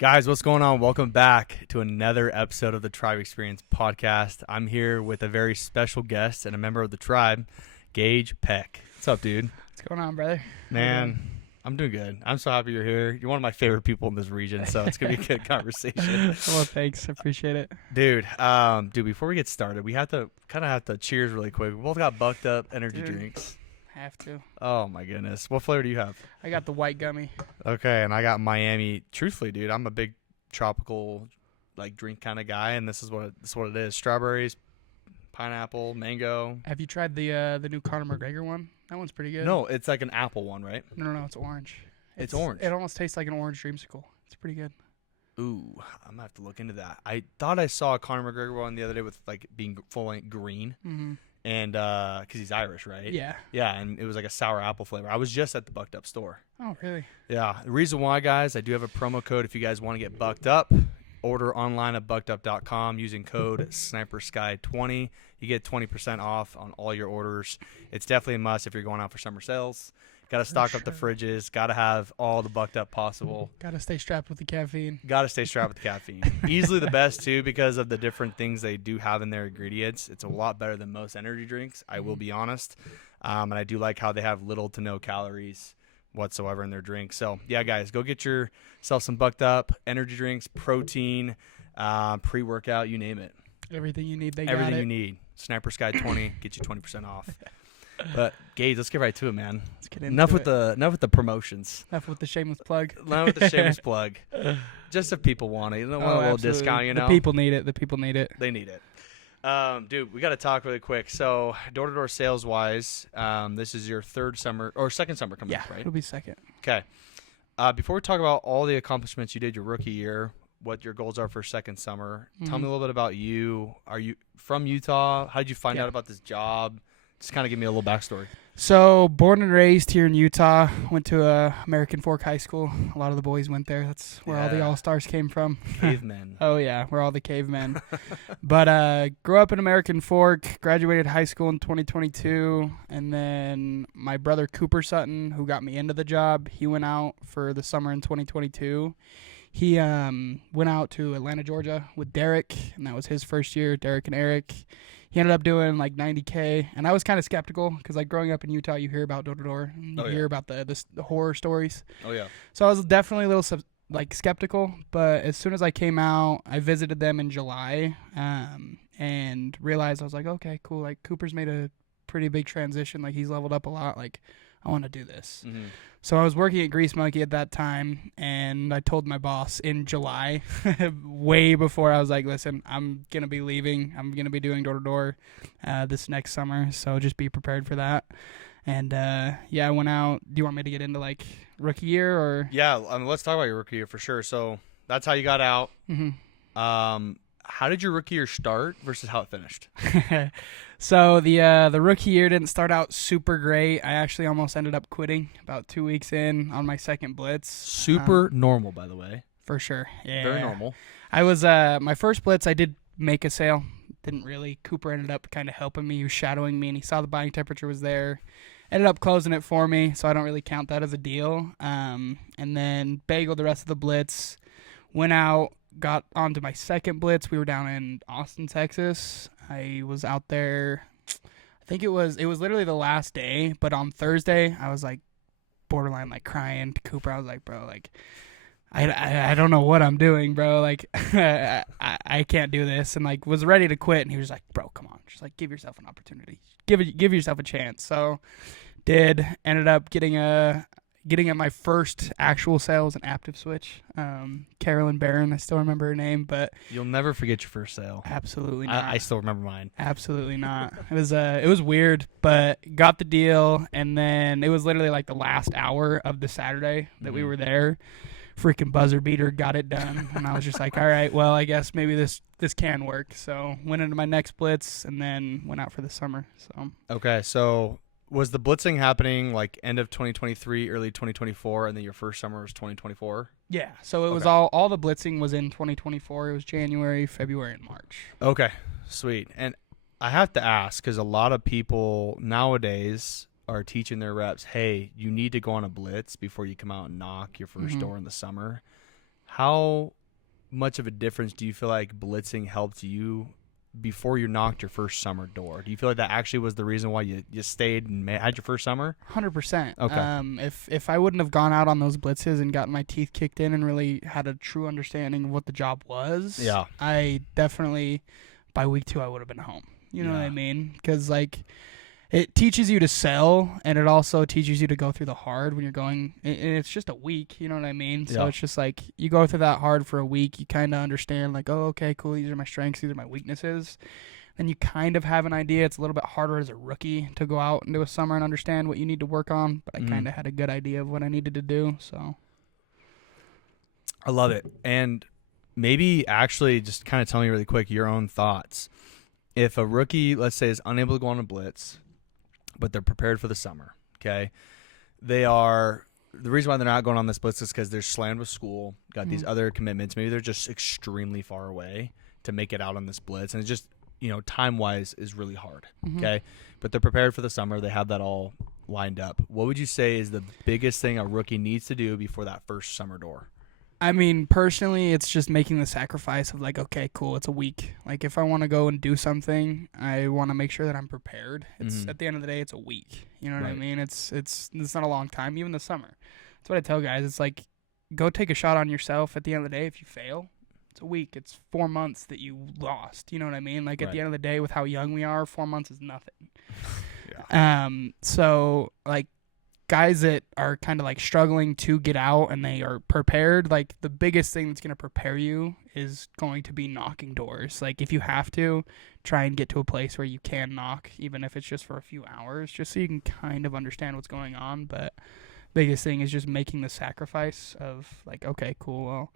Guys, what's going on? Welcome back to another episode of the Tribe Experience podcast. I'm here with a very special guest and a member of the tribe, Gage Peck. What's up, dude? What's going on, brother? Man, I'm doing good. I'm so happy you're here. You're one of my favorite people in this region, so it's going to be a good conversation. Well, thanks. I appreciate it. Dude, before we get started, we have to cheers really quick. We both got bucked up energy drinks. Have to. Oh, my goodness. What flavor do you have? I got the white gummy. Okay, and I got Miami. Truthfully, dude, I'm a big tropical drink kind of guy, and this is what it is: strawberries, pineapple, mango. Have you tried the new Conor McGregor one? That one's pretty good. No, it's like an apple one, right? No, it's orange. It's orange. It almost tastes like an orange dreamsicle. It's pretty good. Ooh, I'm gonna have to look into that. I thought I saw a Conor McGregor one the other day with being full green. Mm-hmm. And because he's Irish, right? Yeah. Yeah, and it was like a sour apple flavor. I was just at the Bucked Up store. Oh, really? Yeah. The reason why, guys, I do have a promo code if you guys want to get bucked up. Order online at buckedup.com using code SniperSky20. You get 20% off on all your orders. It's definitely a must if you're going out for summer sales. Got to stock up the fridges. Got to have all the bucked up possible. Got to stay strapped with the caffeine. Got to stay strapped with the caffeine. Easily the best, too, because of the different things they do have in their ingredients. It's a lot better than most energy drinks, I will be honest. And I do like how they have little to no calories whatsoever in their drink. So, yeah, guys, go get yourself some bucked up energy drinks, protein, pre-workout, you name it. Everything you need, Everything you need. Sniper Sky 20, get you 20% off. But Gage, let's get right to it, man. Let's get into enough with the promotions. Enough with the shameless plug. Enough with the shameless plug. Just if people want it, you don't want a little absolutely. discount, you know. The people need it. The people need it. They need it. Dude, we got to talk really quick. So, door-to-door sales wise, this is your second summer coming up, right? It'll be second. Okay. Before we talk about all the accomplishments you did your rookie year, what your goals are for second summer, tell me a little bit about you. Are you from Utah? How did you find out about this job? Just kind of give me a little backstory. So, born and raised here in Utah. Went to American Fork High School. A lot of the boys went there. That's where all the all-stars came from. Cavemen. Oh, yeah. We're all the cavemen. But grew up in American Fork. Graduated high school in 2022. And then my brother Cooper Sutton, who got me into the job, he went out for the summer in 2022. He went out to Atlanta, Georgia with Derek, and that was his first year, Derek and Eric. He ended up doing like $90K, and I was kind of skeptical because like growing up in Utah, you hear about door-to-door, and you hear about the horror stories. Oh, yeah. So I was definitely a little skeptical, but as soon as I came out, I visited them in July and realized I was like, okay, cool. Like Cooper's made a pretty big transition. Like he's leveled up a lot. Like I want to do this. Mm-hmm. So I was working at Grease Monkey at that time, and I told my boss in July, way before I was like, listen, I'm going to be leaving. I'm going to be doing door-to-door this next summer, so just be prepared for that. And, I went out. Do you want me to get into, like, rookie year? Or? Yeah, let's talk about your rookie year for sure. So that's how you got out. Mm-hmm. How did your rookie year start versus how it finished? So the rookie year didn't start out super great. I actually almost ended up quitting about 2 weeks in on my second blitz. Super normal, by the way. For sure. Yeah. Very normal. I was my first blitz. I did make a sale. Didn't really. Cooper ended up kind of helping me. He was shadowing me, and he saw the buying temperature was there. Ended up closing it for me, so I don't really count that as a deal. And then bageled the rest of the blitz. Went out. Got onto my second blitz. We were down in Austin, Texas. I was out there. I think it was literally the last day. But on Thursday, I was like borderline like crying to Cooper. I was like, bro, like I don't know what I'm doing, bro. Like I can't do this, and like was ready to quit. And he was like, bro, come on, just like give yourself an opportunity, give yourself a chance. So ended up getting at my first actual sales an Active Switch. Carolyn Barron, I still remember her name, but you'll never forget your first sale. Absolutely not. I still remember mine. Absolutely not. It was weird, but got the deal, and then it was literally like the last hour of the Saturday that we were there. Freaking buzzer beater, got it done, and I was just like, all right, well, I guess maybe this can work. So went into my next blitz, and then went out for the summer. So okay, so. Was the blitzing happening like end of 2023, early 2024, and then your first summer was 2024? Yeah, so it was all the blitzing was in 2024. It was January, February, and March. Okay, sweet. And I have to ask, because a lot of people nowadays are teaching their reps, hey, you need to go on a blitz before you come out and knock your first door in the summer. how much of a difference do you feel like blitzing helped you before you knocked your first summer door? Do you feel like that actually was the reason why you stayed and had your first summer? 100%. Okay. If I wouldn't have gone out on those blitzes and gotten my teeth kicked in and really had a true understanding of what the job was, Yeah. I definitely, by week 2, I would have been home. You know what I mean? Because, like, it teaches you to sell, and it also teaches you to go through the hard when you're going. And it's just a week, you know what I mean? So it's just like you go through that hard for a week. You kind of understand, like, oh, okay, cool. These are my strengths. These are my weaknesses. Then you kind of have an idea. It's a little bit harder as a rookie to go out into a summer and understand what you need to work on. But I kind of had a good idea of what I needed to do. So I love it. And maybe actually just kind of tell me really quick your own thoughts. If a rookie, let's say, is unable to go on a blitz, but they're prepared for the summer, okay? The reason why they're not going on this blitz is because they're slammed with school, got these other commitments. Maybe they're just extremely far away to make it out on this blitz. And it's just, time-wise is really hard, okay? But they're prepared for the summer. They have that all lined up. What would you say is the biggest thing a rookie needs to do before that first summer door? I mean, personally, it's just making the sacrifice of, like, okay, cool, it's a week. Like, if I want to go and do something, I want to make sure that I'm prepared. It's at the end of the day, it's a week. You know what I mean? It's not a long time, even the summer. That's what I tell guys. It's like, go take a shot on yourself. At the end of the day, if you fail, it's a week. It's 4 months that you lost. You know what I mean? Like, at the end of the day, with how young we are, 4 months is nothing. So, like, guys that are kind of like struggling to get out and they are prepared, like the biggest thing that's going to prepare you is going to be knocking doors. Like if you have to, try and get to a place where you can knock, even if it's just for a few hours, just so you can kind of understand what's going on. But biggest thing is just making the sacrifice of like, okay, cool, well,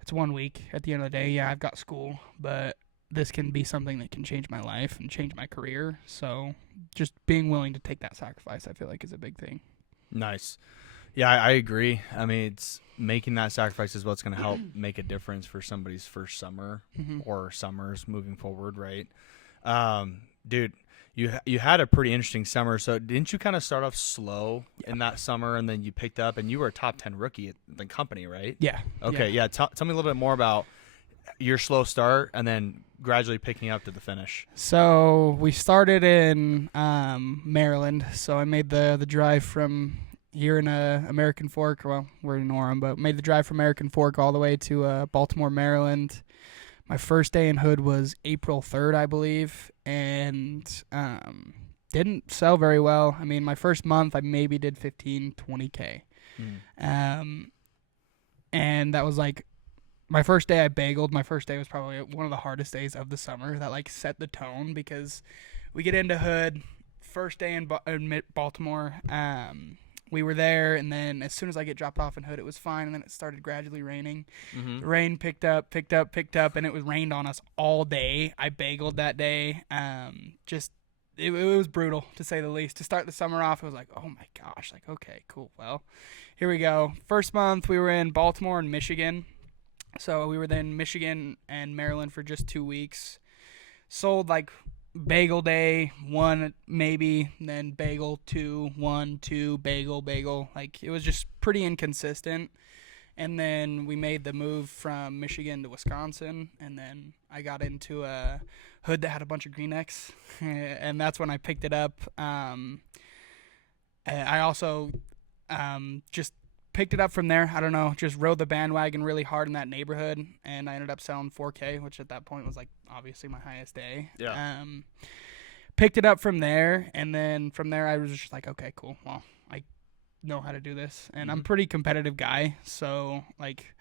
it's 1 week. At the end of the day, yeah, I've got school, but this can be something that can change my life and change my career. So just being willing to take that sacrifice, I feel like, is a big thing. Nice. Yeah, I agree. I mean, it's making that sacrifice is what's going to help make a difference for somebody's first summer or summers moving forward, right? Dude, you had a pretty interesting summer. So didn't you kind of start off slow in that summer, and then you picked up, and you were a top 10 rookie at the company, right? Yeah. Okay, yeah. Tell me a little bit more about your slow start and then gradually picking up to the finish. So we started in Maryland. So I made the drive from here in American Fork. Well, we're in Orem, but made the drive from American Fork all the way to Baltimore, Maryland. My first day in Hood was April 3rd, I believe, and didn't sell very well. I mean, my first month, I maybe did 15, 20K. And that was like, my first day I bageled. My first day was probably one of the hardest days of the summer. That like set the tone because we get into Hood, first day in Baltimore. We were there, and then as soon as I get dropped off in Hood, it was fine, and then it started gradually raining. The rain picked up, and it was rained on us all day. I bageled that day. It was brutal, to say the least. To start the summer off, it was like, oh my gosh, like, okay, cool. Well, here we go. First month, we were in Baltimore and Michigan. So we were then in Michigan and Maryland for just 2 weeks. Sold like bagel day, 1 maybe, then bagel 2, 1, 2, bagel. Like it was just pretty inconsistent. And then we made the move from Michigan to Wisconsin, and then I got into a Hood that had a bunch of green X, and that's when I picked it up. I also just picked it up from there. I don't know, just rode the bandwagon really hard in that neighborhood, and I ended up selling 4K, which at that point was like obviously my highest day. Yeah. Picked it up from there, and then from there I was just like, okay, cool. Well, I know how to do this, and I'm a pretty competitive guy, so like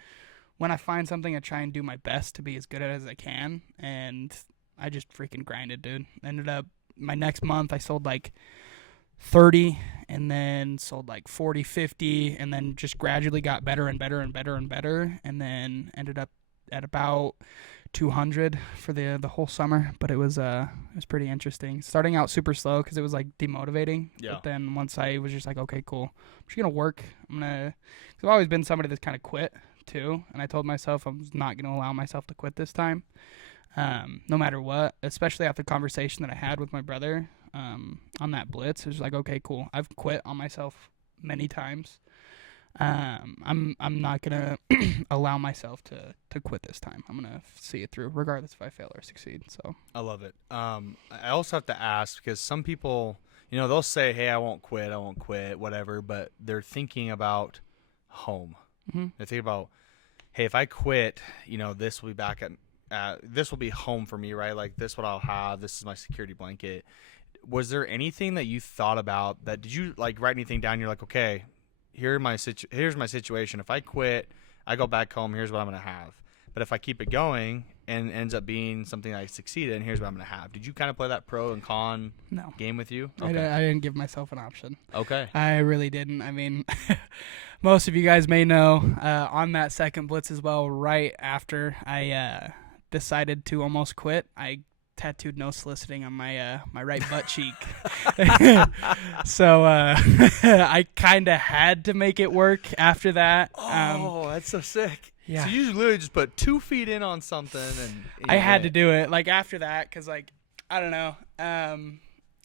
when I find something, I try and do my best to be as good at it as I can, and I just freaking grinded, dude. Ended up my next month I sold like 30, and then sold like 40, 50, and then just gradually got better and better, and then ended up at about 200 for the whole sumre. But it was pretty interesting. Starting out super slow because it was like demotivating. Yeah. But then once I was just like, okay, cool, I'm just gonna work. Cause I've always been somebody that's kind of quit too, and I told myself I'm not gonna allow myself to quit this time, no matter what. Especially after the conversation that I had with my brother. On that blitz, it was like, okay, cool. I've quit on myself many times. I'm not gonna allow myself to quit this time. I'm gonna see it through, regardless if I fail or succeed. So I love it. I also have to ask because some people, they'll say, "Hey, I won't quit, whatever," but they're thinking about home. mm-hmm. They think about, "Hey, if I quit, this will be this will be home for me, right? Like this, what I'll have. This is my security blanket." Was there anything that you thought about that? Did you like write anything down? You're like, okay, here's my situation. If I quit, I go back home. Here's what I'm gonna have. But if I keep it going and ends up being something I succeed in, here's what I'm gonna have. Did you kind of play that pro and con game with you? Okay. I didn't give myself an option. Okay. I really didn't. I mean, most of you guys may know on that second blitz as well. Right after I decided to almost quit, I tattooed "no soliciting" on my my right butt cheek. So I kind of had to make it work after that. Oh, that's so sick. Yeah. So you literally just put 2 feet in on something, and I had to do it like after that because like I don't know.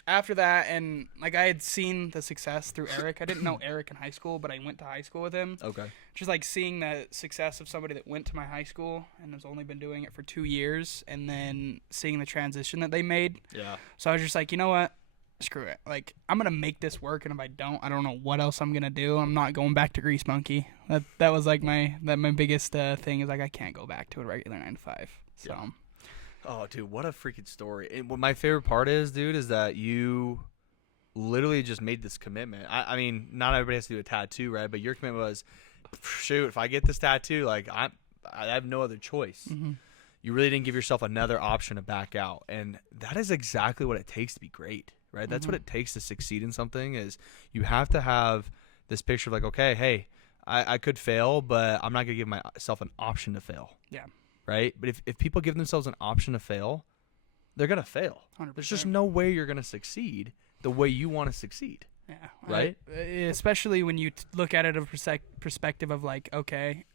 After that, and like I had seen the success through Eric. I didn't know Eric in high school, but I went to high school with him. Okay. Just like seeing the success of somebody that went to my high school and has only been doing it for 2 years, and then seeing the transition that they made. Yeah. So I was just like, you know what? Screw it. Like I'm gonna make this work, and if I don't know what else I'm gonna do. I'm not going back to Grease Monkey. That was like my biggest thing is like I can't go back to a regular 9 to 5. So. Yeah. Oh, dude, what a freaking story. And what my favorite part is, dude, is that you literally just made this commitment. I mean, not everybody has to do a tattoo, right? But your commitment was, shoot, if I get this tattoo, like I have no other choice. Mm-hmm. You really didn't give yourself another option to back out. And that is exactly what it takes to be great, right? That's what it takes to succeed in something is you have to have this picture of like, okay, hey, I could fail, but I'm not going to give myself an option to fail. Yeah. Right? But if people give themselves an option to fail, they're going to fail. 100%. There's just no way you're going to succeed the way you want to succeed. Yeah. Right? Especially when you look at it of perspective of like, okay,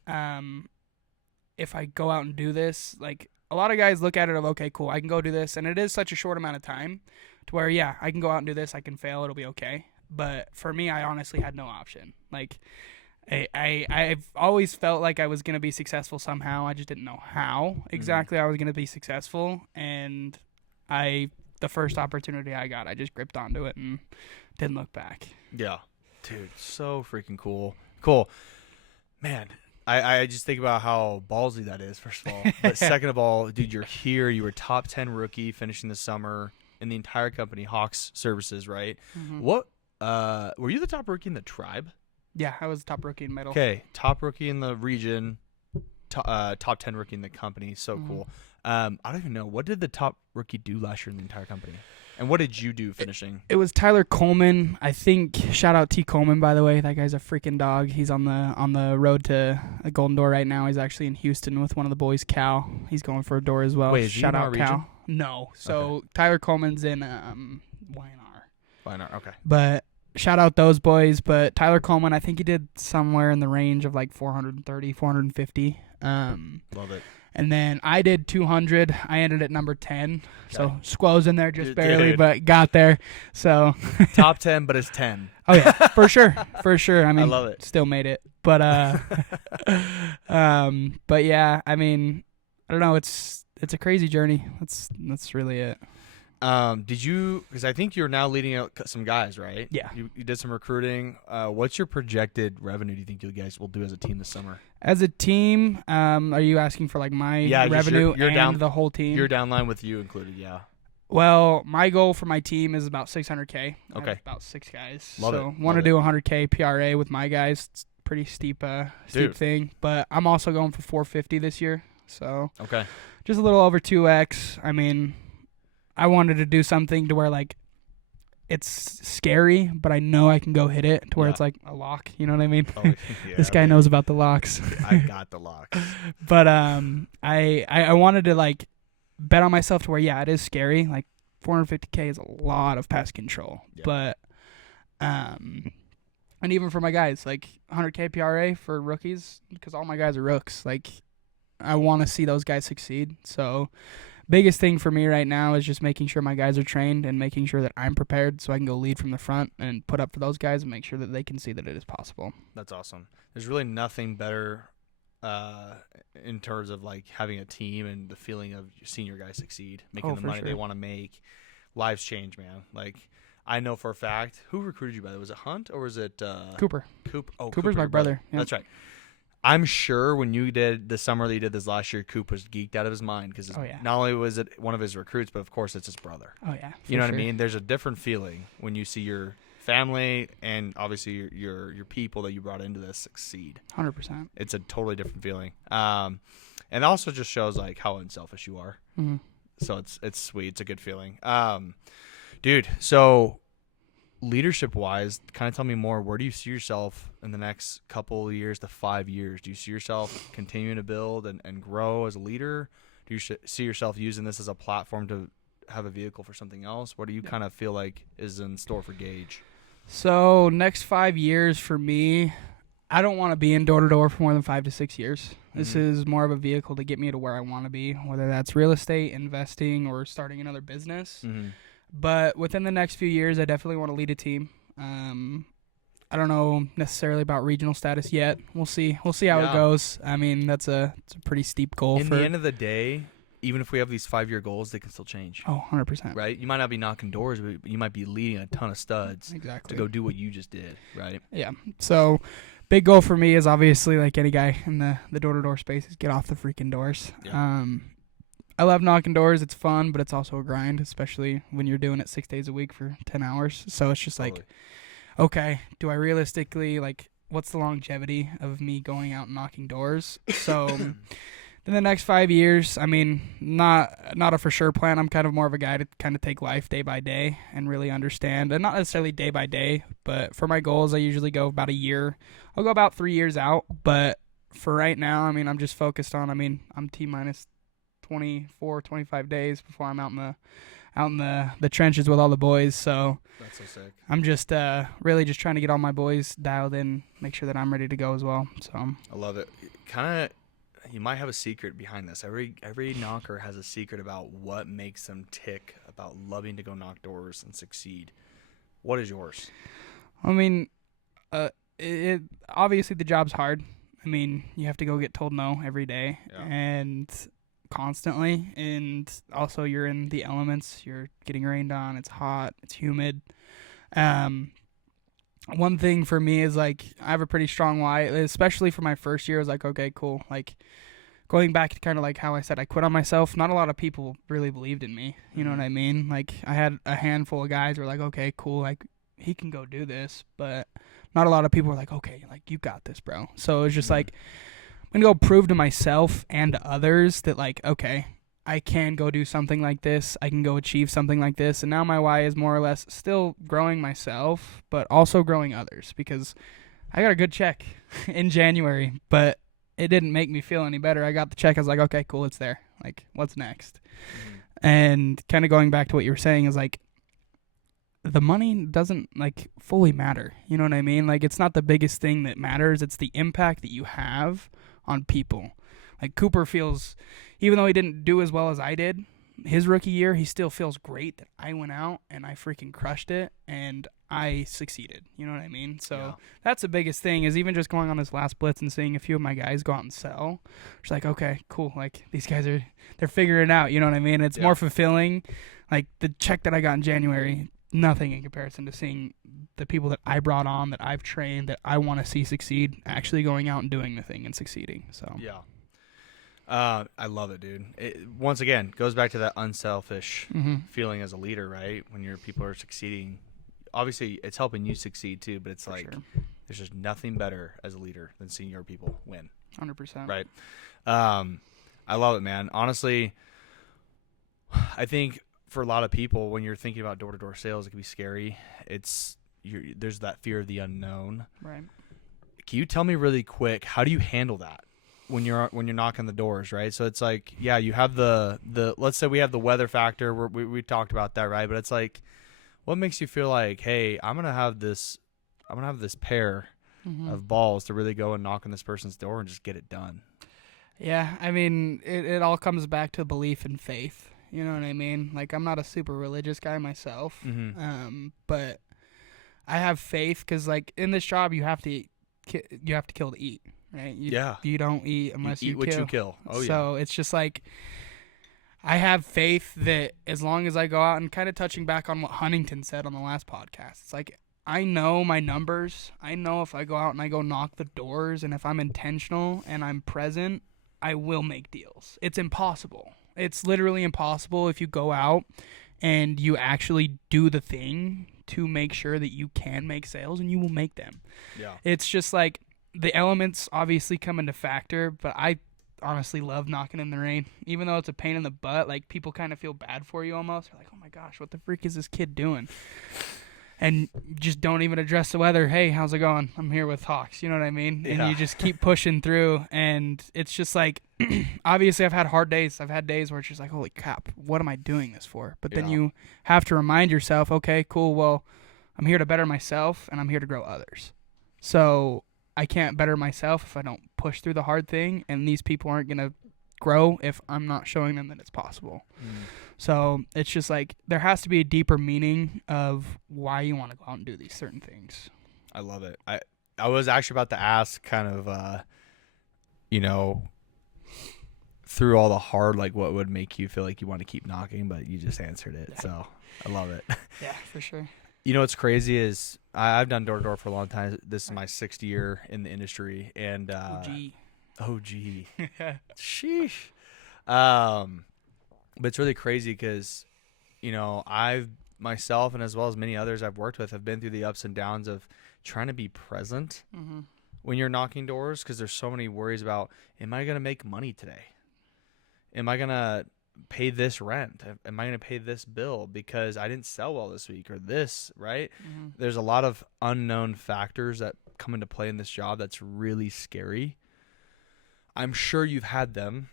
if I go out and do this, like a lot of guys look at it of, okay, cool, I can go do this. And it is such a short amount of time to where, yeah, I can go out and do this. I can fail. It'll be okay. But for me, I honestly had no option. Like, I've always felt like I was going to be successful somehow. I just didn't know how exactly I was going to be successful. And the first opportunity I got, I just gripped onto it and didn't look back. Yeah. Dude, so freaking cool. Cool. Man, I just think about how ballsy that is, first of all. But second of all, dude, you're here. You were top 10 rookie finishing the summer in the entire company, Hawx Services, right? Mm-hmm. What were you the top rookie in the tribe? Yeah, I was top rookie in middle. Okay, top rookie in the region, top 10 rookie in the company. So cool. I don't even know. What did the top rookie do last year in the entire company? And what did you do finishing? It was Tyler Coleman. I think, shout out T. Coleman, by the way. That guy's a freaking dog. He's on the road to a Golden Door right now. He's actually in Houston with one of the boys, Cal. He's going for a door as well. Wait, is shout he in out our Cal. region? No. So Okay. Tyler Coleman's in YNR. YNR, okay. But shout out those boys. But Tyler Coleman, I think he did somewhere in the range of like 430, 450. Love it. And then I did 200. I ended at number 10. Okay. So Squo's in there just Dude. barely, but got there. So Top 10, but it's 10. oh yeah, for sure. For sure. I mean, love it. Still made it. But but yeah, I mean, I don't know, it's a crazy journey. That's really it. Did you, because I think you're now leading out some guys, right? Yeah. You did some recruiting. What's your projected revenue do you think you guys will do as a team this summer? As a team, are you asking for like my Yeah, just revenue you're and down, the whole team? You're down line with you included, yeah. Well, my goal for my team is about 600K. I have Okay. about 6 guys. Love so it. want to Love do 100K PRA with my guys. It's a pretty steep Dude. thing. But I'm also going for 450 this year. So Okay. just a little over 2x. I mean, I wanted to do something to where like it's scary, but I know I can go hit it to where it's like a lock. You know what I mean? Oh, yeah, This guy knows about the locks. I got the locks. But I wanted to like bet on myself to where it is scary. Like 450K is a lot of pass control. Yeah. But and even for my guys, like 100K PRA for rookies, because all my guys are rooks. Like I want to see those guys succeed. So biggest thing for me right now is just making sure my guys are trained and making sure that I'm prepared so I can go lead from the front and put up for those guys and make sure that they can see that it is possible. That's awesome. There's really nothing better in terms of like having a team and the feeling of seeing your guys succeed, making the money they want to make. Lives change, man. Like, I know for a fact. Who recruited you, by the way? Was it Hunt or was it Cooper? Oh, Cooper's my brother. Yep. That's right. I'm sure when you did the summer that you did this last year, Coop was geeked out of his mind because not only was it one of his recruits, but of course it's his brother. Oh yeah, you know what I mean? There's a different feeling when you see your family and obviously your people that you brought into this succeed. 100%. It's a totally different feeling. And it also just shows like how unselfish you are. Mm-hmm. So it's sweet. It's a good feeling. Dude, so leadership wise, kind of tell me more. Where do you see yourself in the next couple of years to 5 years? Do you see yourself continuing to build and grow as a leader? Do you see yourself using this as a platform to have a vehicle for something else? What do you kind of feel like is in store for Gage? So next 5 years for me, I don't want to be in door-to-door for more than 5 to 6 years. This is more of a vehicle to get me to where I want to be, whether that's real estate, investing, or starting another business. Mm-hmm. But within the next few years, I definitely want to lead a team. I don't know necessarily about regional status yet. We'll see. We'll see how it goes. I mean, it's a pretty steep goal. In the end of the day, even if we have these 5-year goals, they can still change. Oh, 100%. Right? You might not be knocking doors, but you might be leading a ton of studs to go do what you just did, right? Yeah. So big goal for me is obviously, like any guy in the door-to-door space, is get off the freaking doors. Yeah. I love knocking doors. It's fun, but it's also a grind, especially when you're doing it 6 days a week for 10 hours. So it's just like, okay, do I realistically, like, what's the longevity of me going out and knocking doors? So in the next 5 years, I mean, not a for sure plan. I'm kind of more of a guy to kind of take life day by day and really understand, and not necessarily day by day, but for my goals, I usually go about a year. I'll go about 3 years out, but for right now, I mean, I'm just focused on, I'm T-minus 24, 25 days before I'm out in the trenches with all the boys. So that's so sick. I'm just really just trying to get all my boys dialed in, make sure that I'm ready to go as well. So I love it. Kind of, you might have a secret behind this. Every knocker has a secret about what makes them tick, about loving to go knock doors and succeed. What is yours? I mean, it obviously the job's hard. I mean, you have to go get told no every day and constantly, and also you're in the elements. You're getting rained on. It's hot. It's humid. One thing for me is, like, I have a pretty strong why, especially for my first year. I was like, okay, cool. Like, going back to kind of like how I said I quit on myself, not a lot of people really believed in me. You know what I mean? Like, I had a handful of guys who were like, okay, cool. Like, he can go do this. But not a lot of people were like, okay, like, you got this, bro. So it was just like, I'm going to go prove to myself and to others that, like, okay, I can go do something like this. I can go achieve something like this. And now my why is more or less still growing myself, but also growing others, because I got a good check in January, but it didn't make me feel any better. I got the check. I was like, okay, cool. It's there. Like, what's next? And kind of going back to what you were saying is, like, the money doesn't, like, fully matter. You know what I mean? Like, it's not the biggest thing that matters. It's the impact that you have on people. Like, Cooper feels, even though he didn't do as well as I did his rookie year, he still feels great that I went out and I freaking crushed it and I succeeded. You know what I mean? So that's the biggest thing, is even just going on this last blitz and seeing a few of my guys go out and sell. It's like, okay, cool. Like, these guys they're figuring it out. You know what I mean? It's more fulfilling. Like, the check that I got in January, nothing in comparison to seeing the people that I brought on, that I've trained, that I want to see succeed, actually going out and doing the thing and succeeding. So I love it, dude. It, once again, goes back to that unselfish feeling as a leader, right? When your people are succeeding, obviously it's helping you succeed too, but it's there's just nothing better as a leader than seeing your people win. 100%. Right. I love it, man. Honestly, I think for a lot of people, when you're thinking about door-to-door sales, it can be scary. There's that fear of the unknown. Right. Can you tell me really quick, how do you handle that when you're knocking the doors, right? So it's like, yeah, you have the let's say we have the weather factor. We talked about that, right? But it's like, what makes you feel like, hey, I'm gonna have this pair of balls to really go and knock on this person's door and just get it done? Yeah, I mean, it all comes back to belief and faith. You know what I mean? Like, I'm not a super religious guy myself, but I have faith because, like, in this job, you have to eat, you have to kill to eat, right? You don't eat unless you eat what you kill. Oh, yeah. So it's just like, I have faith that as long as I go out and kind of touching back on what Huntington said on the last podcast, it's like, I know my numbers. I know if I go out and I go knock the doors and if I'm intentional and I'm present, I will make deals. It's impossible. It's literally impossible if you go out and you actually do the thing to make sure that you can make sales, and you will make them. Yeah. It's just like the elements obviously come into factor, but I honestly love knocking in the rain. Even though it's a pain in the butt, like, people kind of feel bad for you almost. They're like, oh my gosh, what the freak is this kid doing? And just don't even address the weather. Hey, how's it going? I'm here with Hawx. You know what I mean? Yeah. And you just keep pushing through. And it's just like, obviously I've had hard days. I've had days where it's just like, holy crap, what am I doing this for? But then you have to remind yourself, okay, cool, well, I'm here to better myself and I'm here to grow others. So I can't better myself if I don't push through the hard thing. And these people aren't going to grow if I'm not showing them that it's possible. So it's just like, there has to be a deeper meaning of why you want to go out and do these certain things. I love it. I was actually about to ask kind of, through all the hard, like, what would make you feel like you want to keep knocking, but you just answered it. Yeah. So I love it. Yeah, for sure. You know, what's crazy is I've done door-to-door for a long time. This is my 6th year in the industry. And OG. Sheesh. But it's really crazy because, I've myself and as well as many others I've worked with have been through the ups and downs of trying to be present when you're knocking doors, because there's so many worries about, am I going to make money today? Am I going to pay this rent? Am I going to pay this bill because I didn't sell well this week or this, right? There's a lot of unknown factors that come into play in this job that's really scary. I'm sure you've had them.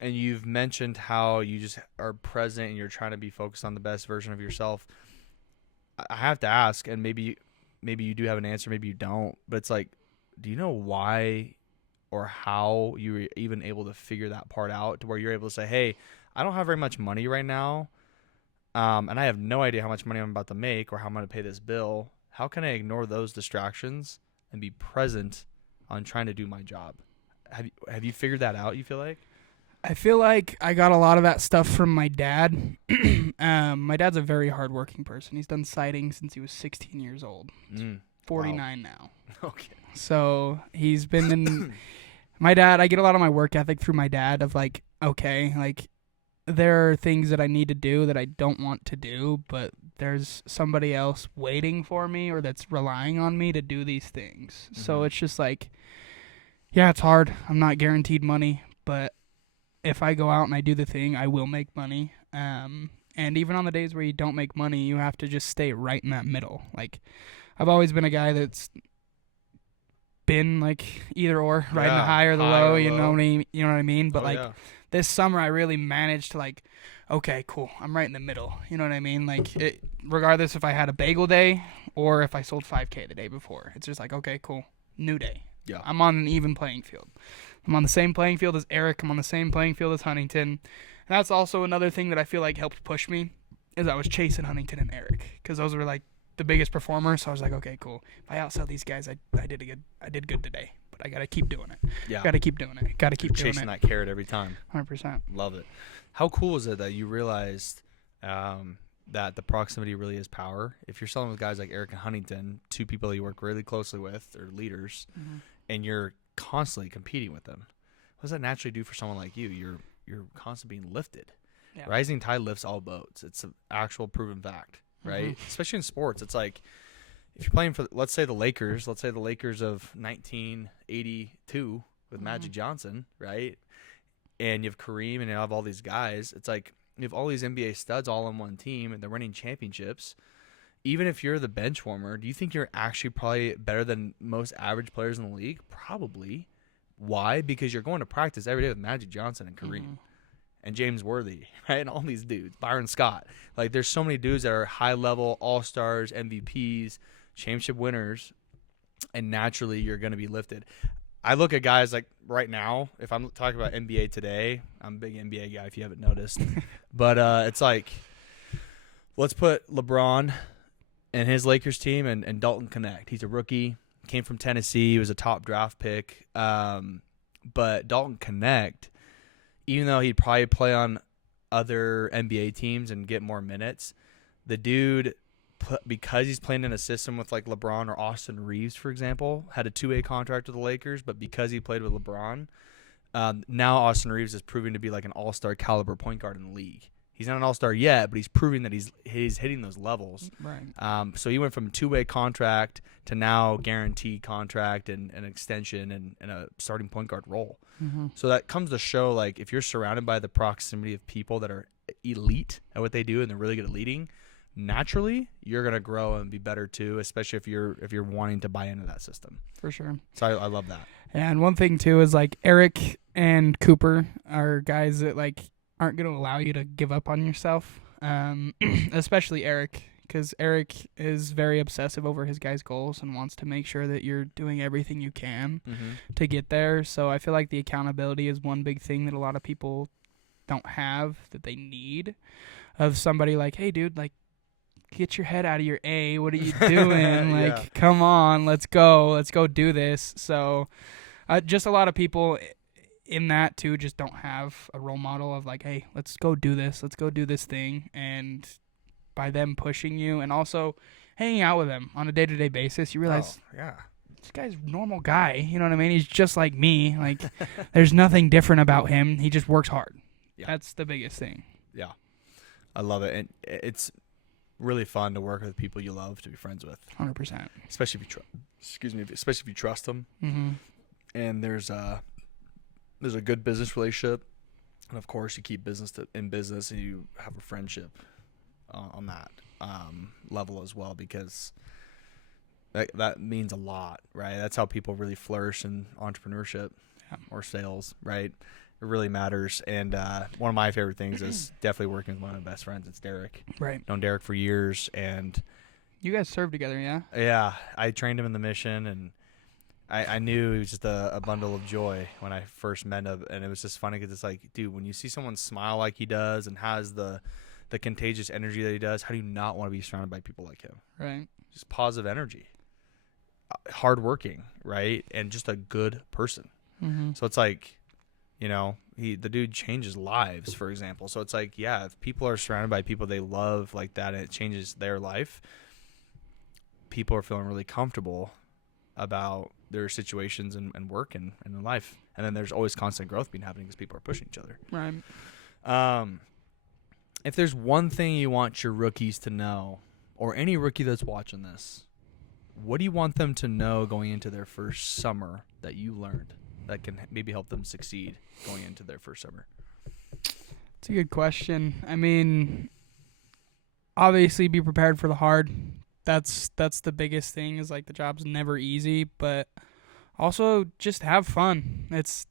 And you've mentioned how you just are present and you're trying to be focused on the best version of yourself. I have to ask, and maybe you do have an answer, maybe you don't, but it's like, do you know why or how you were even able to figure that part out to where you're able to say, hey, I don't have very much money right now, and I have no idea how much money I'm about to make or how I'm going to pay this bill. How can I ignore those distractions and be present on trying to do my job? Have you figured that out, you feel like? I feel like I got a lot of that stuff from my dad. My dad's a very hardworking person. He's done siding since he was 16 years old. 49 now. Okay. So he's been in... My dad, I get a lot of my work ethic through my dad of like, okay, like, there are things that I need to do that I don't want to do, but there's somebody else waiting for me or that's relying on me to do these things. So it's just like, yeah, it's hard. I'm not guaranteed money, but if I go out and I do the thing, I will make money. And even on the days where you don't make money, you have to just stay right in that middle. Like, I've always been a guy that's been like either or, riding the high or the low, you know what I mean? But this summer I really managed to like, okay, cool, I'm right in the middle. You know what I mean? Like, regardless if I had a bagel day or if I sold 5K the day before, it's just like, okay, cool, new day. Yeah. I'm on an even playing field. I'm on the same playing field as Eric. I'm on the same playing field as Huntington. And that's also another thing that I feel like helped push me, is I was chasing Huntington and Eric, because those were like the biggest performers. So I was like, okay, cool. If I outsell these guys, I did good today. But I gotta keep doing it. Yeah. Gotta keep doing it. Gotta keep doing it. Chasing that carrot every time. 100%. Love it. How cool is it that you realized that the proximity really is power? If you're selling with guys like Eric and Huntington, two people that you work really closely with, or leaders, and you're constantly competing with them, what does that naturally do for someone like you? You're constantly being lifted. Yeah. Rising tide lifts all boats. It's an actual proven fact, right? Especially in sports. It's like, if you're playing for, let's say the Lakers of 1982 with Magic Johnson, right? And you have Kareem and you have all these guys. It's like, you have all these NBA studs all on one team and they're winning championships. Even if you're the bench warmer, do you think you're actually probably better than most average players in the league? Probably. Why? Because you're going to practice every day with Magic Johnson and Kareem and James Worthy, right? And all these dudes, Byron Scott. Like, there's so many dudes that are high-level all-stars, MVPs, championship winners, and naturally you're going to be lifted. I look at guys like right now, if I'm talking about NBA today, I'm a big NBA guy if you haven't noticed. But it's like, let's put LeBron and his Lakers team and Dalton Connect. He's a rookie, came from Tennessee. He was a top draft pick. But Dalton Connect, even though he'd probably play on other NBA teams and get more minutes, the dude, because he's playing in a system with like LeBron or Austin Reeves, for example, had a 2-way contract with the Lakers, but because he played with LeBron, now Austin Reeves is proving to be like an all-star caliber point guard in the league. He's not an all-star yet, but he's proving that he's hitting those levels. Right. So he went from a 2-way contract to now guaranteed contract and an extension and a starting point guard role. Mm-hmm. So that comes to show, like, if you're surrounded by the proximity of people that are elite at what they do and they're really good at leading, naturally you're gonna grow and be better too, especially if you're wanting to buy into that system. For sure. So I love that. And one thing too is like Eric and Cooper are guys that like aren't going to allow you to give up on yourself, especially Eric, because Eric is very obsessive over his guys' goals and wants to make sure that you're doing everything you can to get there. So I feel like the accountability is one big thing that a lot of people don't have that they need, of somebody like, hey, dude, like, get your head out of your A. What are you doing? Like, come on, let's go do this. So just a lot of people in that too just don't have a role model of like, hey, let's go do this thing. And by them pushing you and also hanging out with them on a day-to-day basis, you realize, this guy's a normal guy. You know what I mean? He's just like me. Like, there's nothing different about him. He just works hard. Yeah. That's the biggest thing. Yeah, I love it. And it's really fun to work with people you love, to be friends with. 100%. Especially if you trust them. Mm-hmm. And there's a good business relationship, and of course you keep business in business, and you have a friendship on that level as well, because that means a lot, right? That's how people really flourish in entrepreneurship or sales, right? It really matters. And one of my favorite things is definitely working with one of my best friends. It's Derek. Right. Known Derek for years, and you guys served together, yeah? Yeah, I trained him in the mission, and I knew he was just a bundle of joy when I first met him, and it was just funny because it's like, dude, when you see someone smile like he does and has the contagious energy that he does, how do you not want to be surrounded by people like him? Right. Just positive energy, hardworking, right, and just a good person. Mm-hmm. So it's like, you know, the dude changes lives, for example. So it's like, yeah, if people are surrounded by people they love like that and it changes their life, people are feeling really comfortable about their situations and work and in life. And then there's always constant growth being happening because people are pushing each other. Right. If there's one thing you want your rookies to know, or any rookie that's watching this, what do you want them to know going into their first summer that you learned that can maybe help them succeed going into their first summer? It's a good question. I mean, obviously be prepared for the hard. That's the biggest thing, is like the job's never easy, but also just have fun. It's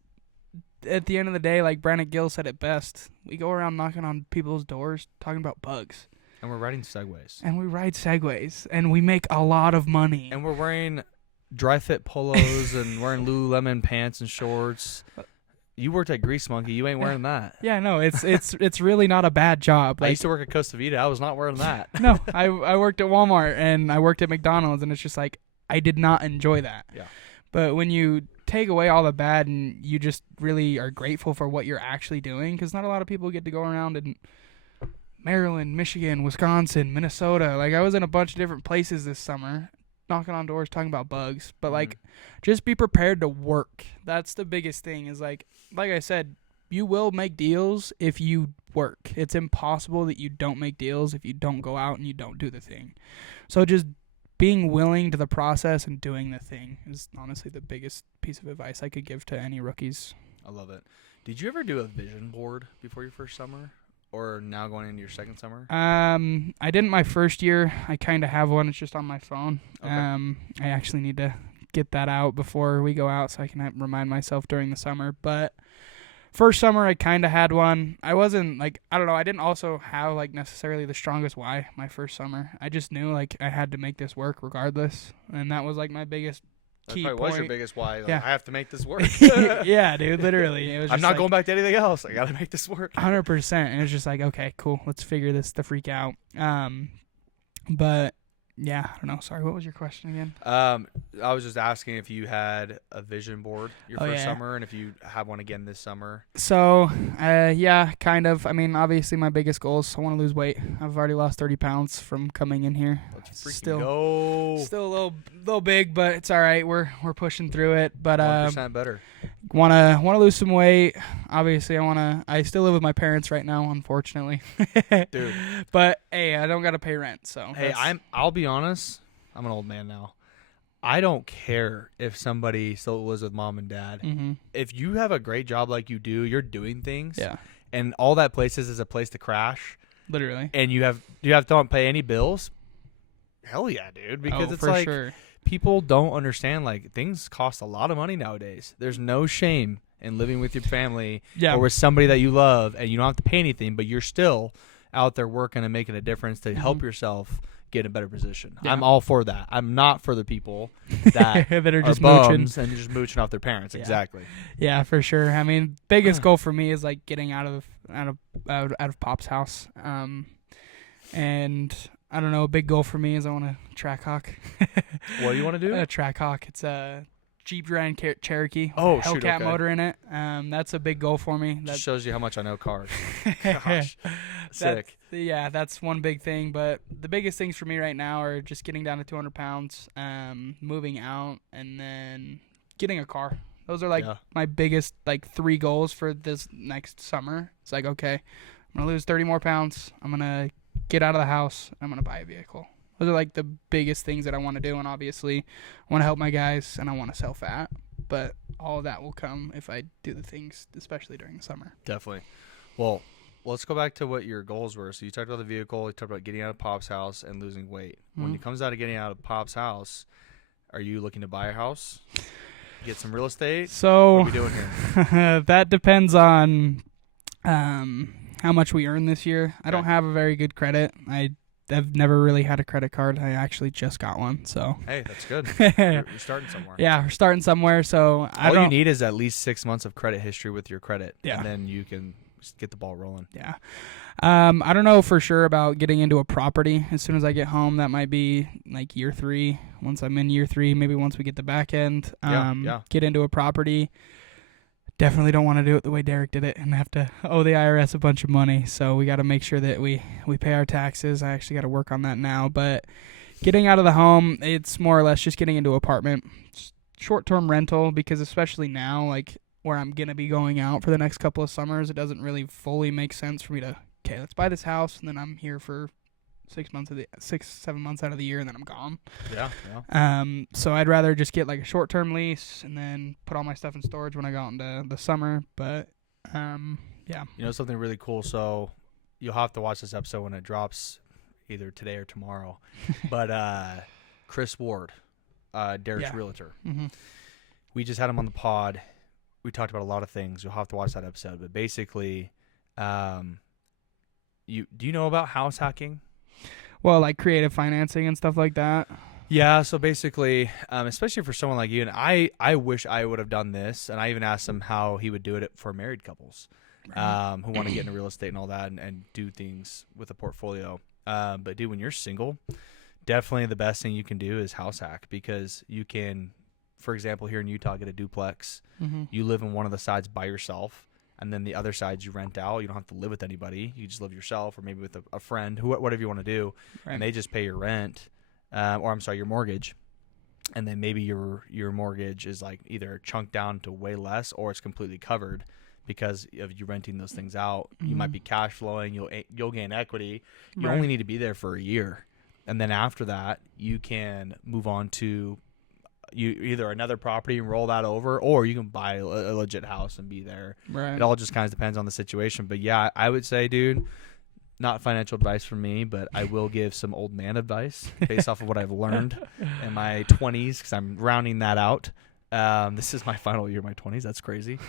at the end of the day, like Brandon Gill said it best, we go around knocking on people's doors talking about bugs. And we're riding Segways. And we ride Segways, and we make a lot of money. And we're wearing dry fit polos and wearing Lululemon pants and shorts. You worked at Grease Monkey. You ain't wearing that. Yeah, no, it's really not a bad job. Like, I used to work at Costa Vida. I was not wearing that. No, I worked at Walmart and I worked at McDonald's, and it's just like I did not enjoy that. Yeah. But when you take away all the bad and you just really are grateful for what you're actually doing, because not a lot of people get to go around in Maryland, Michigan, Wisconsin, Minnesota. Like, I was in a bunch of different places this summer, knocking on doors, talking about bugs. But, like, just be prepared to work. That's the biggest thing, is, like I said, you will make deals if you work. It's impossible that you don't make deals if you don't go out and you don't do the thing. So just being willing to the process and doing the thing is honestly the biggest piece of advice I could give to any rookies. I love it. Did you ever do a vision board before your first summer, or now going into your second summer? I didn't my first year. I kind of have one. It's just on my phone. Okay. I actually need to get that out before we go out so I can remind myself during the summer. But first summer, I kind of had one. I wasn't, like, I don't know. I didn't also have, like, necessarily the strongest why my first summer. I just knew, like, I had to make this work regardless. And that was, like, my biggest That key probably point. was your biggest why. Like, Yeah. I have to make this work. Yeah, dude, literally. It was I'm just not like, going back to anything else. I got to make this work. 100%. And it was just like, okay, cool. Let's figure this the freak out. But yeah, I don't know. Sorry, what was your question again? I was just asking if you had a vision board your Oh, first yeah. summer, and if you have one again this summer. So, yeah, kind of. I mean, obviously, my biggest goal is I want to lose weight. I've already lost 30 pounds from coming in here. Let's freaking Still, go. still a little big, but it's all right. We're pushing through it. But 1% better. wanna lose some weight. Obviously, I still live with my parents right now, unfortunately. Dude. But hey, I don't gotta pay rent, so Hey, I'll be honest. I'm an old man now. I don't care if somebody still lives with mom and dad. Mm-hmm. If you have a great job like you do, you're doing things. Yeah, And all that place is a place to crash. literally. And you don't pay any bills. Hell yeah, dude. Because it's for like sure. people don't understand, like, things cost a lot of money nowadays. There's no shame in living with your family Yeah. or with somebody that you love, and you don't have to pay anything, but you're still out there working and making a difference to help yourself get in a better position. Yeah. I'm all for that. I'm not for the people that that are just bums mooching. and just mooching off their parents. Yeah. Exactly. Yeah, for sure. I mean, biggest goal for me is like getting out of Pop's house. And I don't know. A big goal for me is I want a track hawk. What do you want to do? A track hawk. It's a Jeep Grand Cherokee. With Oh, a shoot, Hellcat okay. motor in it. That's a big goal for me. Just shows you how much I know cars. Gosh. Sick. Yeah, that's one big thing. But the biggest things for me right now are just getting down to 200 pounds, moving out, and then getting a car. Those are like my biggest 3 goals for this next summer. It's like, okay, I'm going to lose 30 more pounds. I'm going to get out of the house. I'm going to buy a vehicle. Those are like the biggest things that I want to do. And obviously I want to help my guys and I want to sell fat, but all of that will come if I do the things, especially during the summer. Definitely. Well, let's go back to what your goals were. So you talked about the vehicle, you talked about getting out of Pop's house and losing weight. When it comes out of getting out of Pop's house, are you looking to buy a house? Get some real estate? So what are we doing here? that depends on how much we earn this year. I don't have a very good credit. I've never really had a credit card. I actually just got one, so hey, that's good. You're starting somewhere. Yeah, we're starting somewhere. So all you need is at least 6 months of credit history with your credit, Yeah. and then you can just get the ball rolling. Yeah. I don't know for sure about getting into a property as soon as I get home. That might be like year 3. Once I'm in year 3, maybe once we get the back end, get into a property. Definitely don't want to do it the way Derek did it and have to owe the IRS a bunch of money. So we got to make sure that we pay our taxes. I actually got to work on that now. But getting out of the home, it's more or less just getting into an apartment. Short-term rental, because especially now, like where I'm going to be going out for the next couple of summers, it doesn't really fully make sense for me to, okay, let's buy this house, and then I'm here for 7 months out of the year, and then I'm gone. Yeah. So I'd rather just get like a short-term lease and then put all my stuff in storage when I go out into the summer. But yeah. You know something really cool? So you'll have to watch this episode when it drops, either today or tomorrow. But Chris Ward, Derek's realtor. Mm-hmm. We just had him on the pod. We talked about a lot of things. You'll have to watch that episode. But basically, do you know about house hacking? Well, like creative financing and stuff like that. Yeah, so basically, especially for someone like you, and I wish I would have done this, and I even asked him how he would do it for married couples who want to get into real estate and all that and do things with a portfolio. But, dude, when you're single, definitely the best thing you can do is house hack, because you can, for example, here in Utah, get a duplex. Mm-hmm. You live in one of the sides by yourself, and then the other sides you rent out. You don't have to live with anybody. You just live yourself or maybe with a friend, whatever you want to do, and they just pay your rent, your mortgage, and then maybe your mortgage is like either chunked down to way less or it's completely covered because of you renting those things out. Mm-hmm. You might be cash flowing. You'll gain equity. You only need to be there for a year, and then after that you can move on to either another property and roll that over, or you can buy a legit house and be there. Right. It all just kind of depends on the situation. But yeah, I would say, dude, not financial advice from me, but I will give some old man advice based off of what I've learned in my 20s, because I'm rounding that out. This is my final year of my 20s. That's crazy.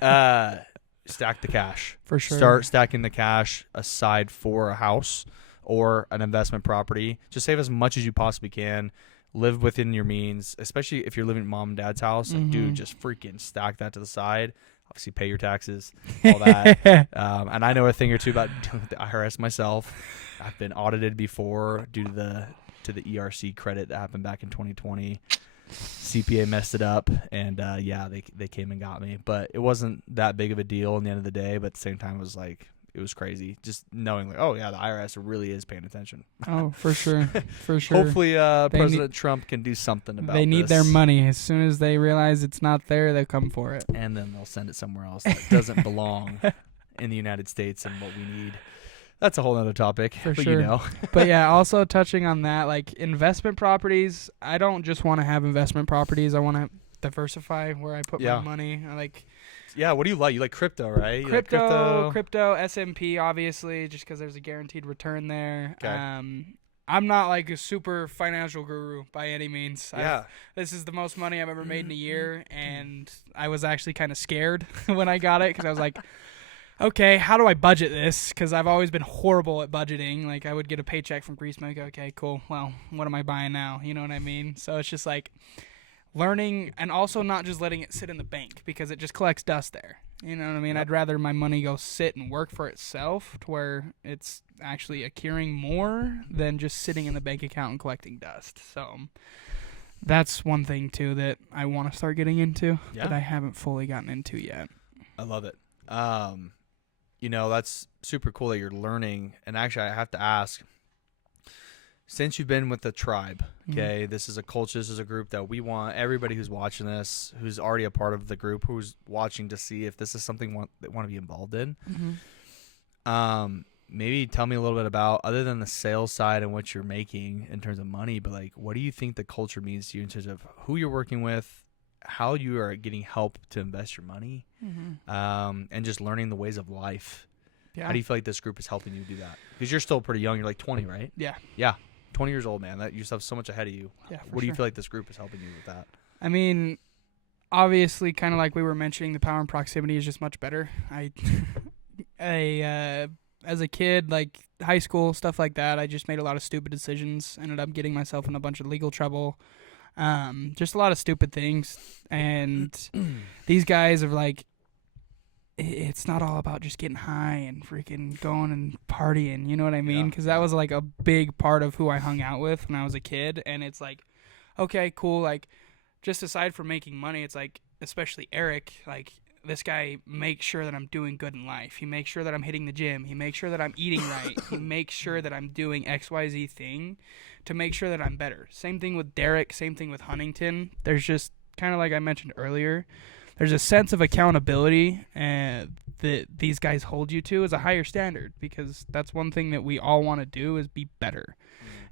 Stack the cash. For sure. Start stacking the cash aside for a house or an investment property. Just save as much as you possibly can. live within your means, especially if you're living at mom and dad's house. Like, dude, Mhm. just freaking stack that to the side. Obviously, pay your taxes, all that. And I know a thing or two about dealing with the IRS myself. I've been audited before due to the ERC credit that happened back in 2020. CPA messed it up, and they came and got me. But it wasn't that big of a deal in the end of the day. But at the same time, it was crazy just knowing like, oh yeah, the IRS really is paying attention. Oh, for sure, for sure. Hopefully, President Trump can do something about. They need this. their money. As soon as they realize it's not there, they come for it. And then they'll send it somewhere else that doesn't belong in the United States and what we need. That's a whole other topic. For but sure. You know. But yeah, also touching on that, like investment properties, I don't just want to have investment properties. I want to diversify where I put my money. I like. Yeah, what do you like? You like crypto, right? You like Crypto, S&P, obviously, just because there's a guaranteed return there. Okay. I'm not like a super financial guru by any means. Yeah. This is the most money I've ever made in a year, and I was actually kind of scared when I got it because I was like, okay, how do I budget this? Because I've always been horrible at budgeting. Like, I would get a paycheck from Grease Milk. Okay, cool. Well, what am I buying now? You know what I mean? So it's just like learning, and also not just letting it sit in the bank because it just collects dust there. You know what I mean? Yep. I'd rather my money go sit and work for itself to where it's actually accruing more than just sitting in the bank account and collecting dust. So that's one thing, too, that I want to start getting into that I haven't fully gotten into yet. I love it. That's super cool that you're learning. And actually, I have to ask, since you've been with the tribe, okay, this is a culture, this is a group that we want everybody who's watching this, who's already a part of the group, who's watching to see if this is something they want to be involved in. Maybe tell me a little bit about, other than the sales side and what you're making in terms of money, but like, what do you think the culture means to you in terms of who you're working with, how you are getting help to invest your money, and just learning the ways of life. Yeah. How do you feel like this group is helping you do that? Because you're still pretty young. You're like 20, right? Yeah. Yeah. 20 years old, man. That you just have so much ahead of you. Yeah. What do you feel like this group is helping you with that? I mean, obviously, kind of like we were mentioning, the power and proximity is just much better. As a kid, like high school, stuff like that, I just made a lot of stupid decisions. Ended up getting myself in a bunch of legal trouble. Just a lot of stupid things. And these guys are like, it's not all about just getting high and freaking going and partying, you know what I mean? Because that was like a big part of who I hung out with when I was a kid. And it's like, okay, cool. Like, just aside from making money, it's like, especially Eric, like, this guy makes sure that I'm doing good in life. He makes sure that I'm hitting the gym. He makes sure that I'm eating right. He makes sure that I'm doing XYZ thing to make sure that I'm better. Same thing with Derek. Same thing with Huntington. There's just kind of like I mentioned earlier, there's a sense of accountability that these guys hold you to as a higher standard, because that's one thing that we all want to do is be better.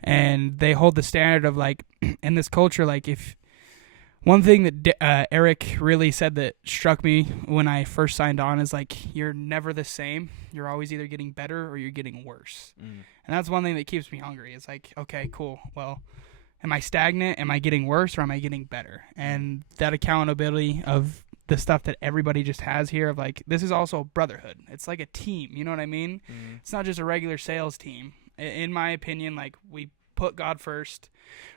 And they hold the standard of, like, in this culture, like, if one thing that Eric really said that struck me when I first signed on is, like, you're never the same. You're always either getting better or you're getting worse. And that's one thing that keeps me hungry. It's like, okay, cool. Well, am I stagnant? Am I getting worse, or am I getting better? And that accountability of the stuff that everybody just has here of, like, this is also brotherhood. It's like a team. You know what I mean? It's not just a regular sales team. In my opinion, like, we put God first.